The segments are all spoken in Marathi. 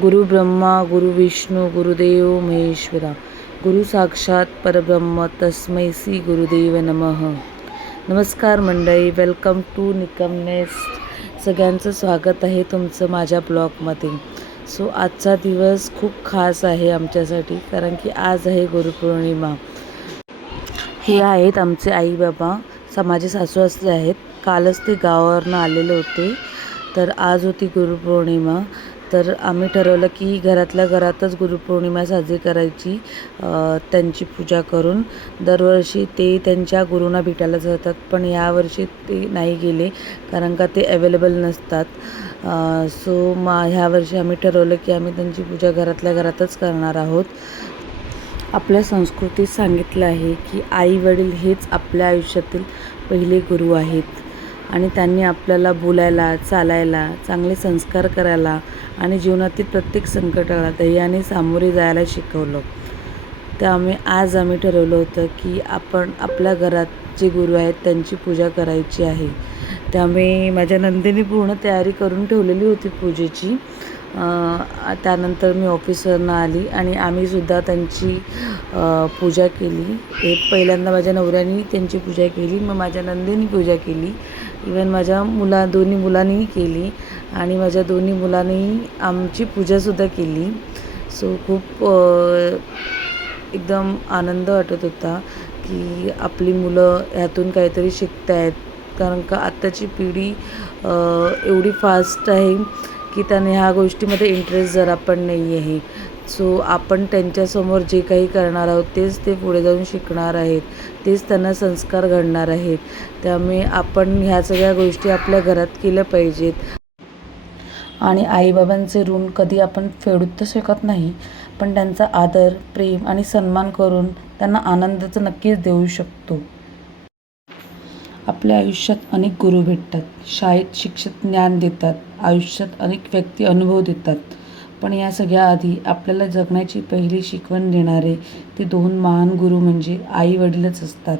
गुरु ब्रह्मा गुरु विष्णू गुरुदेव महेश्वरा गुरु साक्षात परब्रह्म तस्मै श्री गुरुदेव नमः. नमस्कार मंडळी, वेलकम टू निकमनेस. सगळ्यांचं स्वागत आहे तुमचं माझ्या ब्लॉगमध्ये. आजचा दिवस खूप खास आहे आमच्यासाठी, कारण की आज आहे गुरुपौर्णिमा. हे आहेत आमचे आई बाबा, माझे सासू सासरे आहेत. कालच ते गावावरनं आलेले होते, तर आज होती गुरुपौर्णिमा. तर आम्ही ठरवलं की घरातल्या घरातच गुरुपौर्णिमा साजरी करायची, त्यांची पूजा करून. दरवर्षी ते त्यांच्या गुरूंना भेटायला जातात, पण यावर्षी ते नाही गेले कारण का ते अवेलेबल नसतात. ह्या वर्षी आम्ही ठरवलं की आम्ही त्यांची पूजा घरातल्या घरातच करणार आहोत. आपल्या संस्कृतीत सांगितलं आहे की आई वडील हेच आपल्या आयुष्यातील पहिले गुरु आहेत आणि त्यांनी आपल्याला बोलायला, चालायला, चांगले संस्कार करायला आणि जीवनातील प्रत्येक संकटाला धैर्याने सामोरे जायला शिकवलं. त्यामुळे आज आम्ही ठरवलं होतं की आपण आपल्या घरात जे गुरु आहेत त्यांची पूजा करायची आहे. त्यामुळे माझ्या नंदेने पूर्ण तयारी करून ठेवलेली होती पूजेची. त्यानंतर मी ऑफिसवरनं आली आणि आम्हीसुद्धा त्यांची पूजा केली. पहिल्यांदा माझ्या नवऱ्याने त्यांची पूजा केली, मग माझ्या नंदेनी पूजा केली, इवन माझ्या दोन्ही मुलांनीही केली आणि माझ्या दोन्ही मुलांनीही आमची पूजासुद्धा केली. खूप एकदम आनंद वाटत होता की आपली मुलं ह्यातून काहीतरी शिकत आहेत. कारण का आत्ताची पिढी एवढी फास्ट आहे की त्याने ह्या गोष्टीमध्ये इंटरेस्ट जरा पण नाही आहे. आपण त्यांच्यासमोर जे काही करणार आहोत तेच ते पुढे जाऊन शिकणार आहेत, तेच त्यांना संस्कार घडणार आहेत. त्यामुळे आपण ह्या सगळ्या गोष्टी आपल्या घरात केल्या पाहिजेत. आणि आईबाबांचे ऋण कधी आपण फेडूच तर शकत नाही, पण त्यांचा आदर, प्रेम आणि सन्मान करून त्यांना आनंदाचं नक्कीच देऊ शकतो. आपल्या आयुष्यात अनेक गुरु भेटतात. शाळेत शिक्षक ज्ञान देतात, आयुष्यात अनेक व्यक्ती अनुभव देतात, पण या सगळ्याआधी आपल्याला जगण्याची पहिली शिकवण देणारे ते 2 महान गुरु म्हणजे आई वडीलच असतात.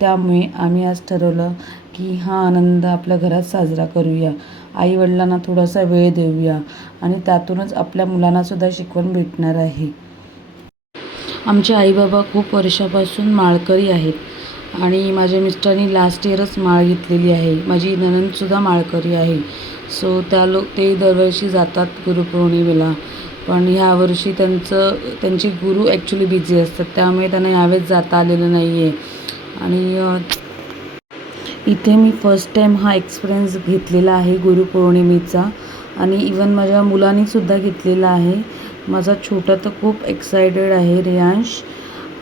त्यामुळे आम्ही आज ठरवलं की हा आनंद आपल्या घरात साजरा करूया, आई वडिलांना थोडासा वेळ देऊया आणि त्यातूनच आपल्या मुलांनासुद्धा शिकवण भेटणार आहे. आमचे आईबाबा खूप वर्षापासून माळकरी आहेत आणि माझ्या मिस्टरांनी लास्ट इयरच माळ घेतलेली आहे. माझी नणंदसुद्धा माळकरी आहे. ते दरवर्षी जातात गुरुपौर्णिमेला, पण ह्यावर्षी त्यांचे गुरु ॲक्च्युली बिझी असतात, त्यामुळे त्यांना यावेळेस जाता आलेलं नाही आहे. आणि इथे मी फर्स्ट टाईम हा एक्सपिरियन्स घेतलेला आहे गुरुपौर्णिमेचा आणि इवन माझ्या मुलांनीसुद्धा घेतलेला आहे. माझा छोटा तर खूप एक्सायटेड आहे, रियांश,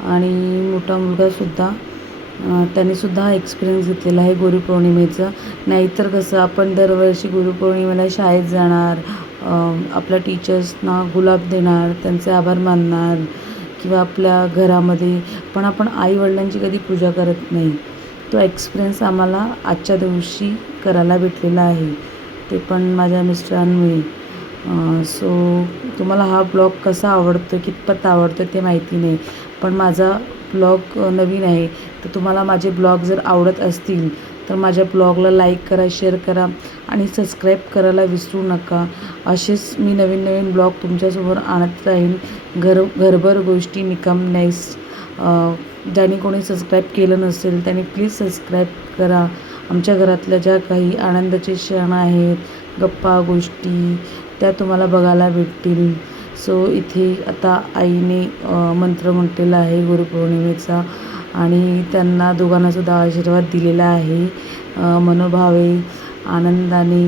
आणि मोठा मुलगासुद्धा. त्यानेसुद्धा हा एक्सपिरियन्स घेतलेला आहे गुरुपौर्णिमेचा. नाहीतर कसं आपण दरवर्षी गुरुपौर्णिमेला शाळेत जाणार, आपल्या टीचर्सना गुलाब देणार, त्यांचे आभार मानणार किंवा आपल्या घरामध्ये, पण आपण आईवडिलांची कधी पूजा करत नाही. तो एक्सपिरियन्स आम्हाला आजच्या दिवशी करायला भेटलेला आहे, ते पण माझ्या मिस्टरांमुळे. तुम्हाला हा ब्लॉग कसा आवडतो, कितपत आवडतो ते माहिती नाही, पण माझा ब्लॉग नवीन आहे, तर तुम्हाला माझे ब्लॉग जर आवडत असतील तर माझ्या ब्लॉगला लाईक करा, शेअर करा आणि सबस्क्राईब करायला विसरू नका. असेच मी नवीन नवीन ब्लॉग तुमच्यासमोर आणत राहीन. घरभर गोष्टी निकमनेस. ज्याने कोणी सबस्क्राईब केलं नसेल त्याने प्लीज सबस्क्राईब करा. आमच्या घरातल्या ज्या काही आनंदाचे क्षण आहेत, गप्पा गोष्टी, त्या तुम्हाला बघायला भेटतील. इथे आता आईने मंत्र म्हटलेला आहे गुरुपौर्णिमेचा आणि त्यांना दोघांनासुद्धा आशीर्वाद दिलेला आहे मनोभावे, आनंदाने.